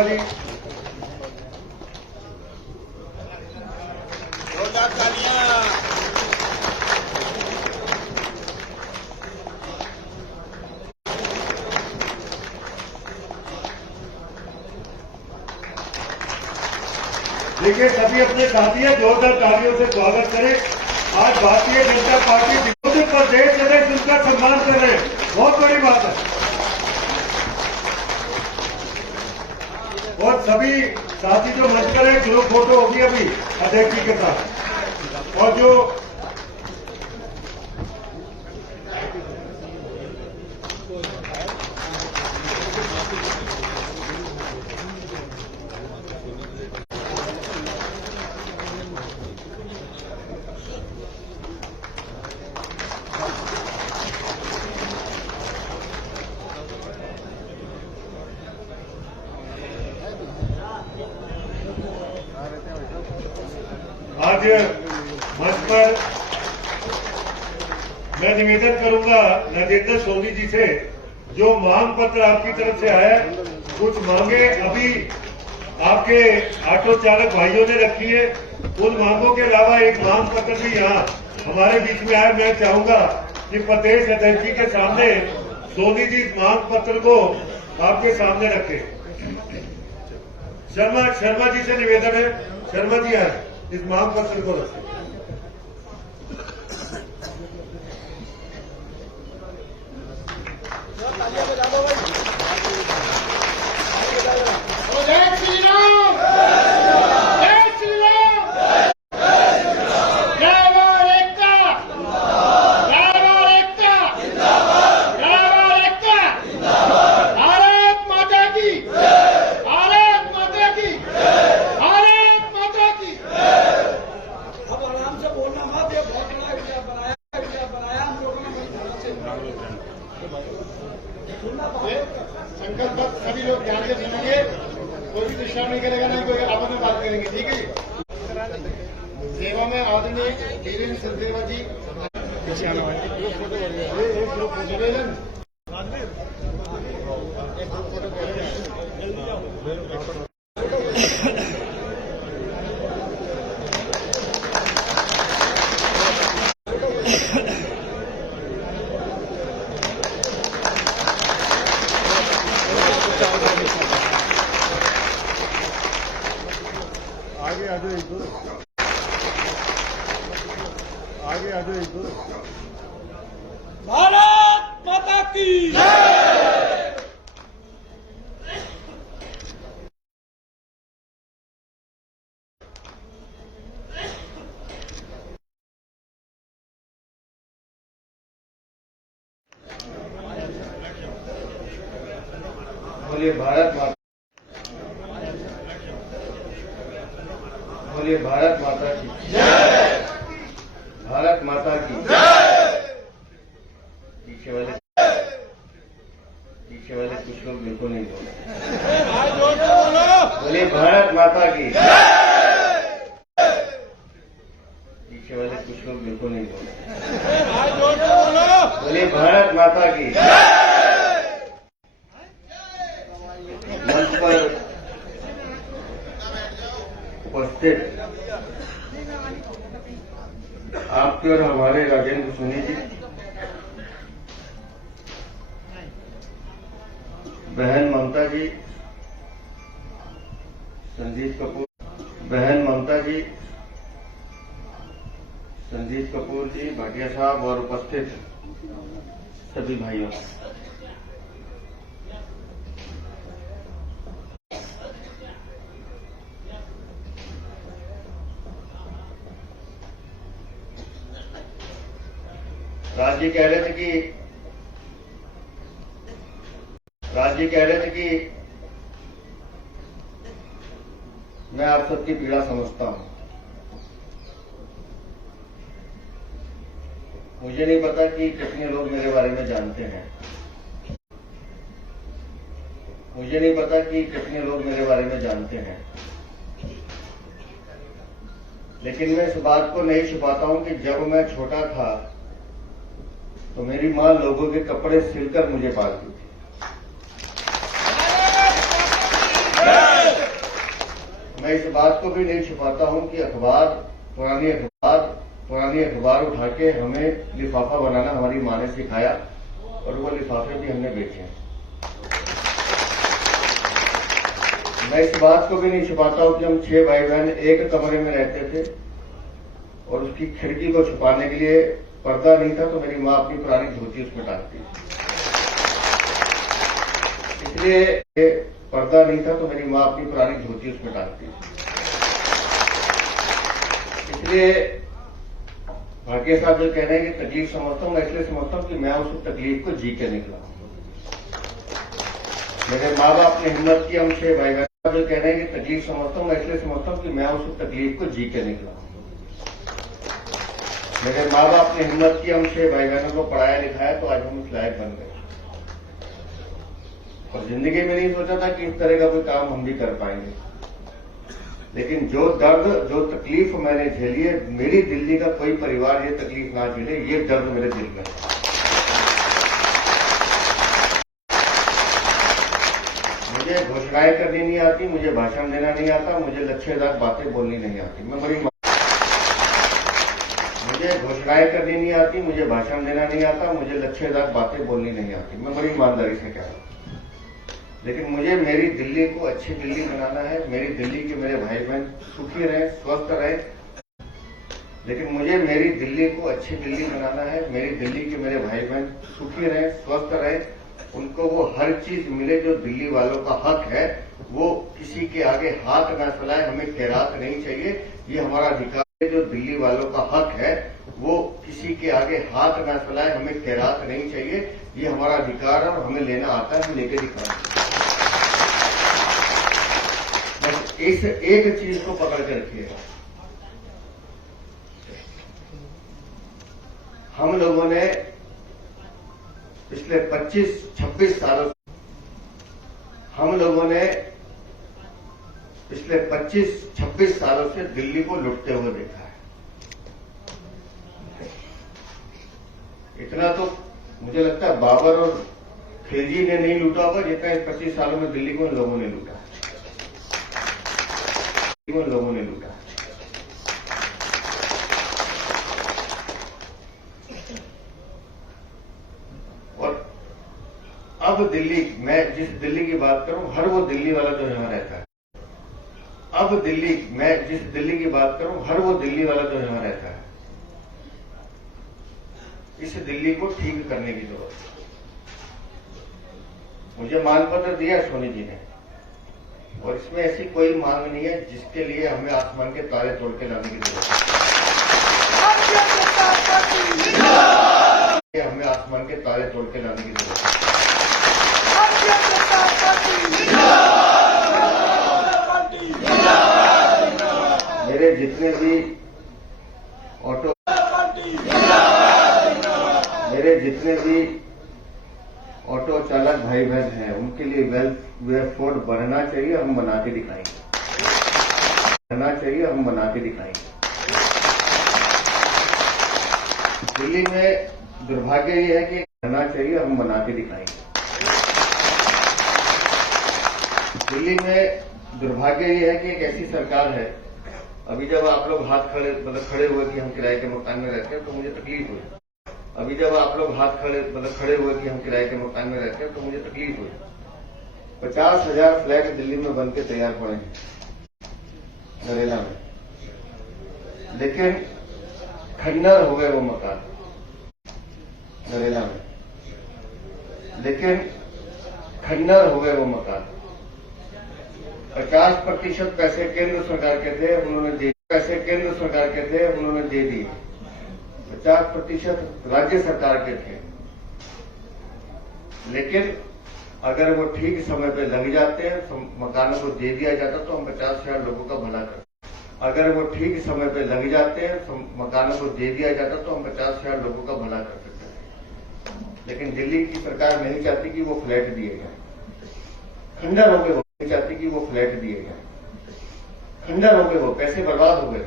सेवा जी। देखिए सभी अपने साथी है, जोरदार तालियों से स्वागत करें। आज भारतीय जनता पार्टी विरोधी प्रदेश अध्यक्ष उनका सम्मान कर रहे हैं, बहुत बड़ी बात है। और सभी साथी जो मंच पर है, ग्रुप फोटो होगी अभी अध्यक्ष जी के साथ। और जो आज मंच पर मैं निवेदन करूंगा नरेंद्र सोनी जी से, जो मांग पत्र आपकी तरफ से आया है, कुछ मांगे अभी आपके ऑटो चालक भाइयों ने रखी है, उन मांगों के अलावा एक मांग पत्र भी यहाँ हमारे बीच में आया। मैं चाहूंगा कि प्रदेश अध्यक्ष जी के सामने सोनी जी मांग पत्र को आपके सामने रखें। शर्मा जी से निवेदन है, शर्मा जी आए इस मांग पत्र को रखें। जय श्री राम, जय श्री राम, जय भारत एकता, जय भारत एकता, जय भारत एकता, भारत माता की, भारत माता की, भारत माता की। अब आराम से बोलना मत, ये बहुत बड़ा वीडियो बनाया हम लोगों ने। संकल्प पत्र सभी लोग ध्यान से सुनेंगे, कोई भी डिस्टर्ब नहीं करेगा, नहीं कोई आपस में बात करेंगे, ठीक है जी। सेवा में आदरणीय वीरेंद्र सिंहदेवा जी, एक ग्रुप निवेदन, आगे आ जाओ, एक दो आगे आ जाओ, एक दो। भारत माता की जय। बोलिए भारत माता, बोलिए भारत माता की जय, भारत माता की जय। पीछे वाले कुछ लोग बिल्कुल नहीं बोले। बोलिए भारत माता की जय। पीछे वाले कुछ लोग बिल्कुल नहीं बोले। बोलिए भारत माता की जय। मंच पर उपस्थित आपके और हमारे राजेंद्र सोनी जी, बहन ममता जी, संजीत कपूर, बहन ममता जी, संजीत कपूर जी, भाटिया साहब और उपस्थित सभी भाइयों, राज जी कह रहे थे कि मैं आप सबकी पीड़ा समझता हूं। मुझे नहीं पता कि कितने लोग मेरे बारे में जानते हैं, मुझे नहीं पता कि कितने लोग मेरे बारे में जानते हैं, लेकिन मैं इस बात को नहीं छुपाता हूं कि जब मैं छोटा था तो मेरी मां लोगों के कपड़े सिलकर मुझे पालती थी। मैं इस बात को भी नहीं छुपाता हूं कि पुरानी अखबार उठा के हमें लिफाफा बनाना हमारी माँ ने सिखाया और वो लिफाफे भी हमने बेचे। मैं इस बात को भी नहीं छुपाता हूं कि हम 6 भाई बहन एक कमरे में रहते थे और उसकी खिड़की को छुपाने के लिए पर्दा नहीं था तो मेरी माँ अपनी पुरानी धोती उसमें डालती। इसलिए पर्दा नहीं था तो मेरी माँ अपनी पुरानी धोती उसमें डालती। इसलिए भाटिया साहब जो कह रहे हैं कि तकलीफ समझता हूं, मैं इसलिए समझता हूं कि मैं उस तकलीफ को जी के निकला हूं। मेरे माँ बाप ने हिम्मत की, हम 6 भाई बहन जो कह रहे हैं कि तकलीफ समझता हूं, मैं इसलिए समझता हूं कि मैं उस तकलीफ को जी के निकला हूं। मेरे माँ बाप ने हिम्मत की, हम 6 भाई बहनों को पढ़ाया लिखाया तो आज हम इस लायक बन गए। और जिंदगी में नहीं सोचा था कि इस तरह का कोई काम हम भी कर पाएंगे। लेकिन जो दर्द, जो तकलीफ मैंने झेली है, मेरी दिल्ली का कोई परिवार ये तकलीफ ना झेले, ये दर्द मेरे दिल में है। मुझे घोषणाएं करनी नहीं आती, मुझे भाषण देना नहीं आता, मुझे लच्छेदार बातें बोलनी नहीं आती। मुझे घोषणाएं करनी नहीं आती, मुझे भाषण देना नहीं आता, मुझे लच्छेदार बातें बोलनी नहीं आती। मैं बड़ी ईमानदारी से कह रहा हूं। लेकिन मुझे मेरी दिल्ली को अच्छी दिल्ली बनाना है, मेरी दिल्ली के मेरे भाई बहन सुखी रहें, स्वस्थ रहें। लेकिन मुझे मेरी दिल्ली को अच्छी दिल्ली बनाना है, मेरी दिल्ली के मेरे भाई बहन सुखी रहें, स्वस्थ रहें, उनको वो हर चीज मिले जो दिल्ली वालों का हक है। वो किसी के आगे हाथ न फैलाए, हमें खैरात नहीं चाहिए, ये हमारा अधिकार है। जो दिल्ली वालों का हक है वो किसी के आगे हाथ न फैलाए, हमें खैरात नहीं चाहिए, ये हमारा अधिकार है और हमें लेना आता है, हम लेके दिखाएंगे। बस इस एक चीज को पकड़ के रखिएगा। हम लोगों ने पिछले 25-26 सालों से दिल्ली को लुटते हुए देखा है। इतना तो मुझे लगता है बाबर और खिलजी ने नहीं लूटा होगा जितना इस 25 सालों में दिल्ली को इन लोगों ने लूटा। और अब दिल्ली, मैं जिस दिल्ली की बात करूं, हर वो दिल्ली वाला जो यहां रहता है, मैं जिस दिल्ली की बात करूं, हर वो दिल्ली वाला जो यहां रहता है, इस दिल्ली को ठीक करने की जरूरत है। मुझे मानपत्र दिया सोनी जी ने, और इसमें ऐसी कोई मांग नहीं है जिसके लिए हमें आसमान के तारे तोड़ के लाने की जरूरत है। हमें आसमान के तारे तोड़ के लाने की जरूरत है। मेरे जितने भी ऑटो चालक भाई बहन हैं, उनके लिए वेलफेयर फंड बनना चाहिए, हम बना के दिखाएंगे। दिल्ली में दुर्भाग्य ये है कि बनना चाहिए, हम बना के दिखाएंगे। दिल्ली में दुर्भाग्य ये है कि एक ऐसी सरकार है, अभी जब आप लोग खड़े हुए कि हम किराए के मकान में रहते हैं तो मुझे तकलीफ हुई। 50,000 फ्लैट दिल्ली में बन के तैयार पड़े हैं नरेला में, लेकिन खंडर हो गए वो मकान नरेला में, 50% पैसे केंद्र सरकार के थे, उन्होंने दे दिए। 50% राज्य सरकार के थे। लेकिन अगर वो ठीक समय पे लग जाते हैं, मकानों को दे दिया जाता तो हम 50,000 लोगों का भला करते। लेकिन दिल्ली की सरकार नहीं चाहती कि वो फ्लैट दिए जाए, खंडर हो गए वो, नहीं चाहती कि वो फ्लैट दिए जाए, खंडर हो गए वो, पैसे बर्बाद हो गए।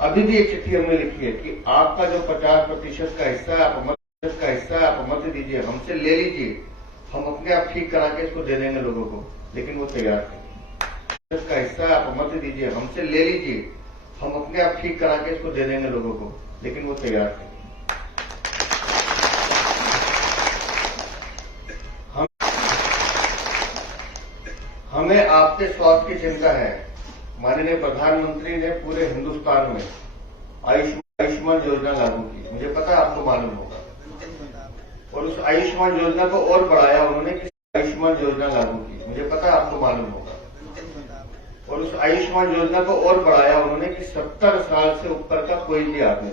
अभी भी एक चिट्ठी हमने लिखी है कि आपका जो 50% का हिस्सा है आप मत दीजिए, हमसे ले लीजिए, हम अपने आप ठीक करा के इसको दे देंगे लोगों को, लेकिन वो तैयार नहीं। इसका हिस्सा आप मत दीजिए, हमसे ले लीजिए, हम अपने आप ठीक करा के इसको दे देंगे लोगों को, लेकिन वो तैयार नहीं। हमें आपके स्वास्थ्य की चिंता है। माननीय प्रधानमंत्री ने पूरे हिंदुस्तान में आयुष्मान योजना लागू की, मुझे पता है आपको मालूम होगा, और उस आयुष्मान योजना को और बढ़ाया उन्होंने कि आयुष्मान योजना लागू की, मुझे पता है आपको मालूम होगा, और उस आयुष्मान योजना को और बढ़ाया उन्होंने कि 70 साल से ऊपर का कोई भी आदमी,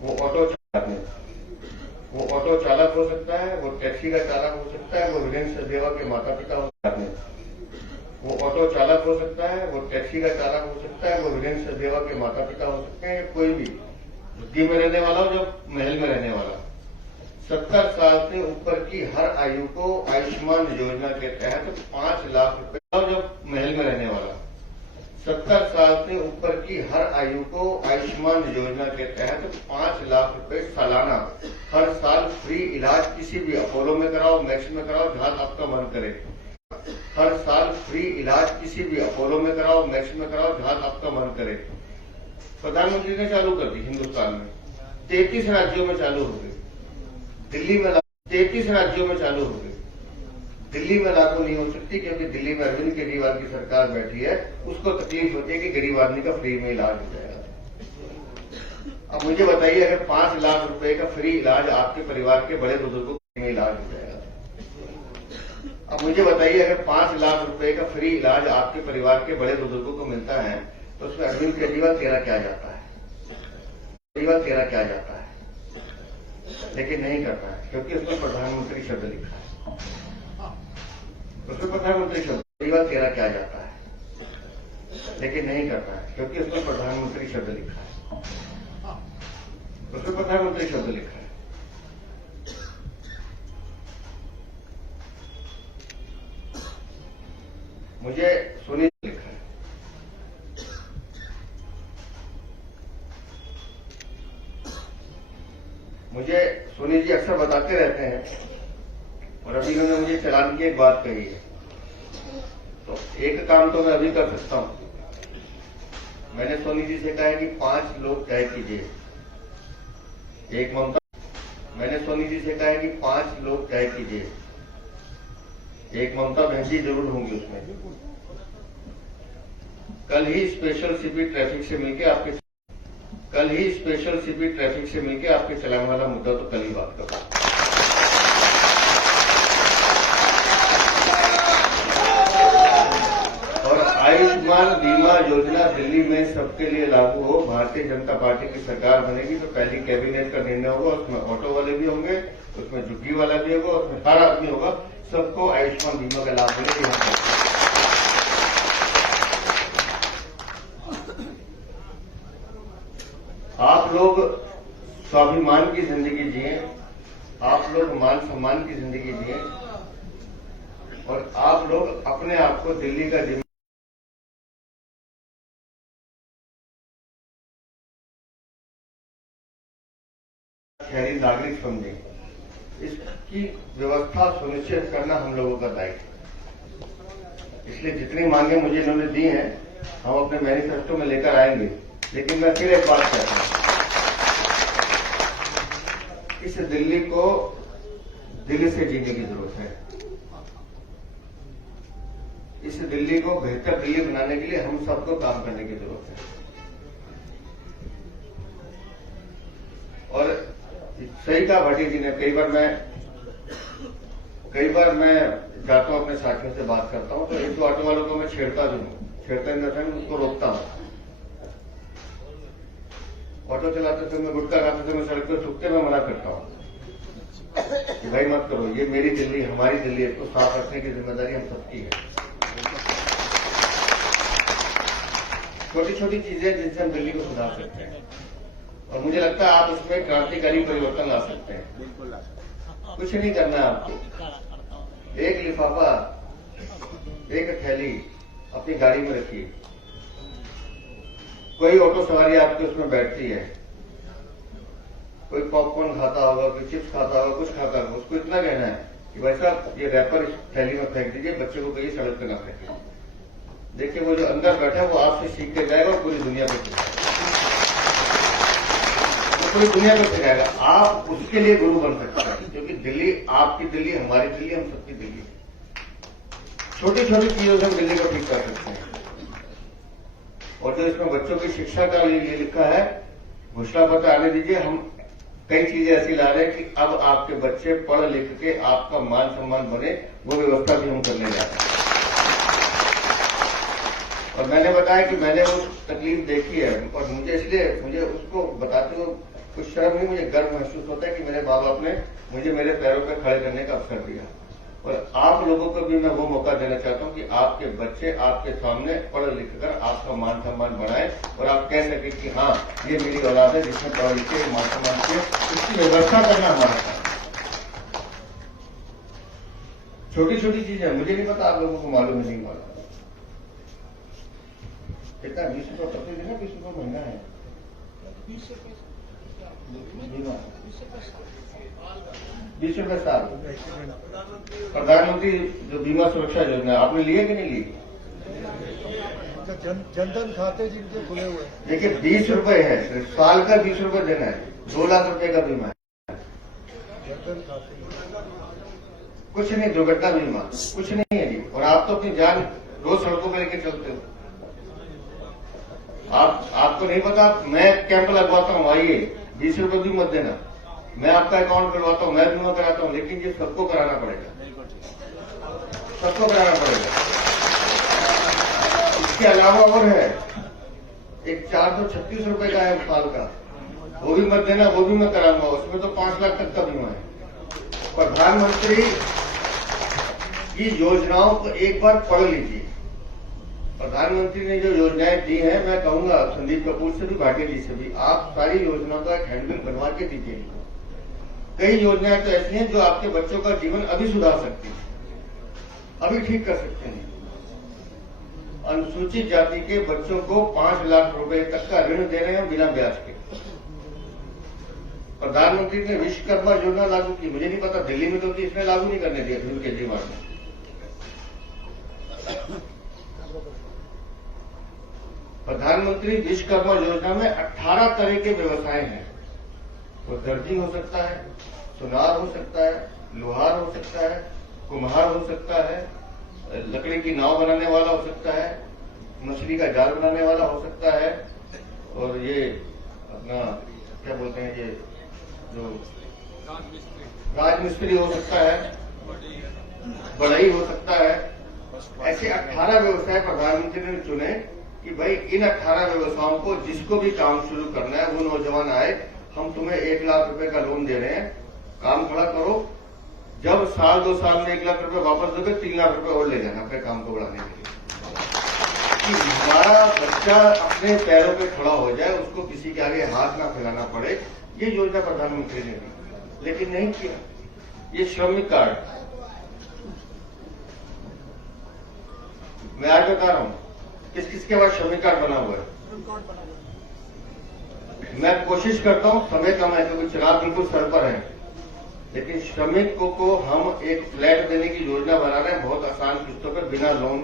वो ऑटो चालक हो सकता है, वो टैक्सी का चालक हो सकता है, वो वीरेंद्र सचदेवा के माता पिता हो सकते हैं, वो ऑटो चालक हो सकता है, वो टैक्सी का चालक हो सकता है, वो वीरेंद्र सचदेवा के माता पिता हो सकते हैं, कोई भी झुग्गी में रहने वाला हो, जो महल में रहने वाला, 70 साल से ऊपर की हर आयु को आयुष्मान योजना के तहत 5 लाख रुपए, जो महल में रहने वाला, 70 साल से ऊपर की हर आयु को आयुष्मान योजना के तहत 5 लाख रुपए सालाना हर साल फ्री इलाज, किसी भी अपोलो में कराओ, मैक्स में कराओ, जहां आपका मन करे, हर साल फ्री इलाज किसी भी अपोलो में कराओ, मैक्स में कराओ, जहां आपका मन करे। प्रधानमंत्री ने चालू कर दी हिंदुस्तान में, 33 राज्यों में चालू हो गई, दिल्ली में 33 राज्यों में चालू हो गई, दिल्ली में लागू नहीं हो सकती क्योंकि दिल्ली में अरविंद केजरीवाल की सरकार बैठी है, उसको तकलीफ होती है कि गरीब आदमी का फ्री में इलाज हो जाएगा। अब मुझे बताइए, अगर 5 लाख रुपए का फ्री इलाज आपके परिवार के बड़े बुजुर्गों को में इलाज हो जाएगा, अब मुझे बताइए, अगर 5 लाख रुपए का फ्री इलाज आपके परिवार के बड़े बुजुर्गों को मिलता है, तो उसमें अरविंद केजरीवाल तेरा क्या जाता है, केजरीवाल तेरा क्या जाता है, लेकिन नहीं करता है क्योंकि उसमें प्रधानमंत्री शब्द लिखा है, उसमें प्रधानमंत्री शब्द, केजरीवाल तेरा क्या जाता है, लेकिन नहीं करता है क्योंकि उसमें प्रधानमंत्री शब्द लिखा है, उसमें प्रधानमंत्री शब्द लिखा है। मुझे सोनी लिखा है, मुझे सोनी जी अक्सर बताते रहते हैं, और अभी उन्होंने मुझे चालान की एक बात कही है, तो एक काम तो मैं अभी कर सकता हूं। मैंने सोनी जी से कहा है कि 5 लोग तय कीजिए, एक ममता, मैंने सोनी जी से कहा है कि 5 लोग तय कीजिए, एक ममता बहन जरूर होंगी उसमें। कल ही स्पेशल सीपी ट्रैफिक से मिलकर आपके चलाने वाला मुद्दा तो कल ही बात करूंगा। और आयुष्मान बीमा योजना दिल्ली में सबके लिए लागू हो, भारतीय जनता पार्टी की सरकार बनेगी तो पहली कैबिनेट का निर्णय होगा, उसमें ऑटो वाले भी होंगे, उसमें झुग्गी वाला भी होगा, उसमें हर आदमी होगा, सबको आयुष्मान बीमा का लाभ मिलेगा। आप लोग स्वाभिमान की जिंदगी जिए, आप लोग मान सम्मान की जिंदगी जिए, और आप लोग अपने आप को दिल्ली का शहरी नागरिक समझे। इसकी व्यवस्था सुनिश्चित करना हम लोगों का दायित्व है। इसलिए जितनी मांगे मुझे इन्होंने दी हैं, हम अपने मैनिफेस्टो में लेकर आएंगे। लेकिन मैं फिर एक बात कहता हूं, इस दिल्ली को दिल से जीने की जरूरत है। इस दिल्ली को बेहतर दिल्ली बनाने के लिए हम सबको काम करने की जरूरत है। और सही कहा भाटी जी ने, कई बार मैं जाता हूं अपने साथियों से बात करता हूं, तो एक दो ऑटो वालों को मैं छेड़ता भी हूं, छेड़ता नहीं रहता, उसको रोकता हूं। ऑटो चलाते समय, गुटखा खाते समय सड़क पर थूकते मैं मना करता हूं कि भाई मत करो, ये मेरी दिल्ली, हमारी दिल्ली है, इसको साफ रखने की जिम्मेदारी हम सबकी है। छोटी छोटी चीजें जिनसे हम दिल्ली को सुधार सकते हैं, और मुझे लगता है आप उसमें क्रांतिकारी परिवर्तन ला सकते हैं। कुछ नहीं करना है आपको, एक लिफाफा, एक थैली अपनी गाड़ी में रखिए। कोई ऑटो सवारी आपके उसमें बैठती है, कोई पॉपकॉर्न खाता होगा, कोई चिप्स खाता होगा, कुछ खाता होगा, उसको इतना कहना है कि भाई साहब ये रैपर इस थैली में फेंक दीजिए, बच्चे को कहिए सड़क पे ना फेंकिए। देखिए वो जो अंदर बैठा है वो आपसे सीख के जाएगा और पूरी दुनिया पे पूरी दुनिया को सिखाएगा। आप उसके लिए गुरु बन सकते हैं, क्योंकि दिल्ली आपकी दिल्ली, हमारी दिल्ली, हम सबकी दिल्ली। छोटी छोटी चीजों से हम दिल्ली को ठीक कर सकते हैं। और जो इसमें बच्चों की शिक्षा का लिए लिखा है, घोषणा पत्र आने दीजिए। हम कई चीजें ऐसी ला रहे हैं कि अब आपके बच्चे पढ़ लिख के आपका मान सम्मान बने, वो व्यवस्था भी हम करने जा रहे हैं। और मैंने बताया कि मैंने वो तकलीफ देखी है, और मुझे उसको बताते हुए कुछ शर्म नहीं, मुझे गर्व महसूस होता है कि मेरे माँ बाप ने मुझे मेरे पैरों पर खड़े करने का अवसर दिया। और आप लोगों को भी मैं वो मौका देना चाहता हूं कि आपके बच्चे आपके सामने पढ़ लिख कर आपका मान सम्मान बढ़ाए और आप कह सके कि हाँ, ये मेरी औलाद है जिसने पढ़ लिख के मान सम्मान किए। इसकी व्यवस्था करना हमारा काम। छोटी छोटी चीजें मुझे नहीं पता, आप लोगों को मालूम नहीं मालूम। कितना 20 रुपये प्रति दिन है, 20 रुपये महीना है। 20 रुपये साल। प्रधानमंत्री जो बीमा सुरक्षा योजना आपने लिए कि नहीं ली? जनधन खाते जिनके खुले हुए, देखिए 20 रुपये है, सिर्फ साल का 20 रुपये देना है। 2 लाख रुपए का बीमा है। जनधन खाते कुछ नहीं, दुर्घटना बीमा कुछ नहीं है जी। और आप तो अपनी जान रोज सड़कों पर लेके चलते हो। आपको नहीं पता, मैं कैंप लगवाता हूँ, आइए 20 रुपये भी मत देना, मैं आपका अकाउंट करवाता हूँ, मैं बीमा कराता हूँ, लेकिन ये सबको कराना पड़ेगा, सबको कराना पड़ेगा। इसके अलावा और है एक 436 रुपए का है साल का, वो भी मत देना, वो भी मैं कराऊंगा। उसमें तो 5 लाख तक का बीमा है। प्रधानमंत्री की योजनाओं को एक बार पढ़ लीजिए। प्रधानमंत्री ने जो योजनाएं दी हैं, मैं कहूंगा संदीप कपूर से भी, भाटिया जी से भी, आप सारी योजनाओं का एक हैंडबिल बनवा के दीजिए। कई योजनाएं तो ऐसी हैं जो आपके बच्चों का जीवन अभी सुधार सकती है, अभी ठीक कर सकते हैं। अनुसूचित जाति के बच्चों को 5 लाख रुपए तक का ऋण दे रहे हैं बिना ब्याज के। प्रधानमंत्री ने विश्वकर्मा योजना लागू की, मुझे नहीं पता दिल्ली में तो इसने लागू नहीं करने दिया अरविंद केजरीवाल ने। प्रधानमंत्री विश्वकर्मा योजना में 18 तरह के व्यवसाय हैं। वो दर्जी हो सकता है, सुनार हो सकता है, लोहार हो सकता है, कुम्हार हो सकता है, लकड़ी की नाव बनाने वाला हो सकता है, मछली का जाल बनाने वाला हो सकता है, और ये अपना क्या बोलते हैं, ये जो राजमिस्त्री हो सकता है, बढ़ई हो सकता है। ऐसे 18 व्यवसाय प्रधानमंत्री ने चुने कि भाई इन 18 व्यवसायों को जिसको भी काम शुरू करना है, वो नौजवान आए, हम तुम्हें 1 लाख रुपए का लोन दे रहे हैं, काम खड़ा करो। जब साल 2 साल में 1 लाख रुपए वापस दोगे, 3 लाख रुपए और ले जाना अपने काम को बढ़ाने के लिए, कि हमारा बच्चा अपने पैरों पे खड़ा हो जाए, उसको किसी के आगे हाथ ना फैलाना पड़े। ये योजना प्रधानमंत्री ने दी, लेकिन नहीं किया। ये श्रमिक कार्ड, मैं आज बता रहा हूं किस किसके पास श्रमिक कार्ड बना हुआ है। मैं कोशिश करता हूं, समय कम है क्योंकि चुनाव बिल्कुल सर पर है, लेकिन श्रमिकों को हम एक फ्लैट देने की योजना बना रहे हैं, बहुत आसान किस्तों पर, बिना लोन,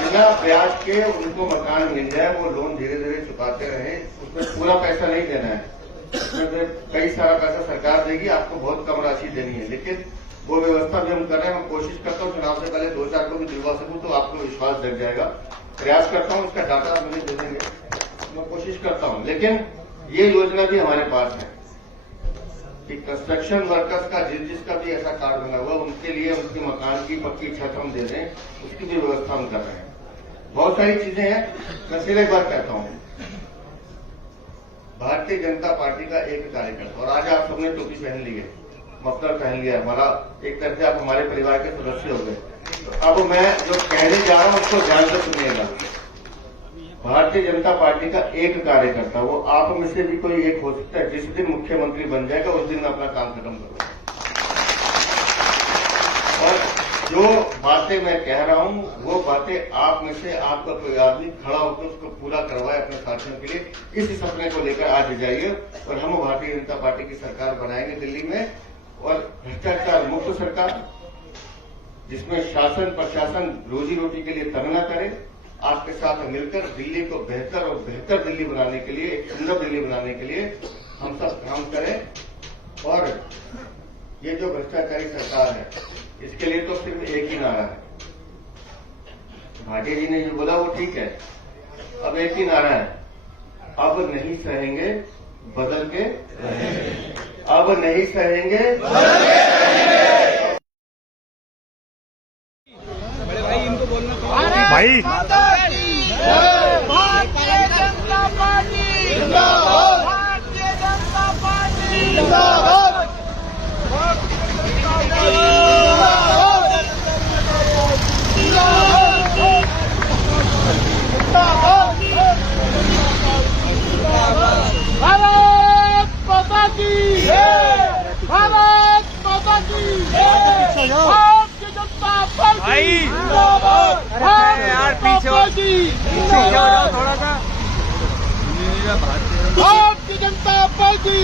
बिना ब्याज के उनको मकान मिल जाए, वो लोन धीरे धीरे चुकाते रहे। उसमें पूरा पैसा नहीं देना है, उसमें से कई सारा पैसा सरकार देगी, आपको बहुत कम राशि देनी है, लेकिन वो व्यवस्था भी हम कर रहे हैं। मैं कोशिश करता हूँ चुनाव से पहले 2-4 को भी दिलवा सकूं तो आपको विश्वास जग जाएगा। प्रयास करता हूँ, उसका डाटा मुझे दे देंगे, मैं कोशिश करता हूँ। लेकिन ये योजना भी हमारे पास है कि कंस्ट्रक्शन वर्कर्स का जिसका भी ऐसा कार्ड बना हुआ, उनके लिए उनके मकान की पक्की छत हम दे दें, उसकी भी व्यवस्था हम कर रहे हैं। बहुत सारी चीजें हैं। मैं फिर एक बार कहता हूँ, भारतीय जनता पार्टी का एक कार्यकर्ता, और आज आप सबने टोपी पहन ली है, मफलर पहन लिया, हमारा एक तरह से आप हमारे परिवार के सदस्य हो गए। तो अब मैं जो कहने जा रहा हूं उसको ध्यान से सुनिएगा। भारतीय जनता पार्टी का एक कार्यकर्ता, वो आप में से भी कोई एक हो सकता है, जिस दिन मुख्यमंत्री बन जाएगा उस दिन मैं अपना काम खत्म करूंगा। और जो बातें मैं कह रहा हूं, वो बातें आप में से आपका कोई आदमी खड़ा होकर उसको पूरा करवाए अपने साथियों के लिए। इस सपने को लेकर आज जाइए और हम भारतीय जनता पार्टी की सरकार बनाएंगे दिल्ली में, और भ्रष्टाचार मुक्त सरकार, जिसमें शासन प्रशासन रोजी रोटी के लिए तंग न करे, आपके साथ मिलकर दिल्ली को बेहतर और बेहतर दिल्ली बनाने के लिए, एक सुंदर दिल्ली बनाने के लिए हम सब काम करें। और ये जो भ्रष्टाचारी सरकार है, इसके लिए तो सिर्फ एक ही नारा है। भाटिया जी ने जो बोला वो ठीक है, अब एक ही नारा है, अब नहीं सहेंगे बदल के रहेंगे। अब नहीं सहेंगे बदल के रहेंगे। भाई भारतीय जनता पार्टी जिंदाबाद, भारतीय जनता पार्टी जिंदाबाद, भारत माता की भारत माता की भारतीय जनता पार्टी जिंदाबाद, यार पीछे हो जाओ थोड़ा सा। भारतीय जनता पार्टी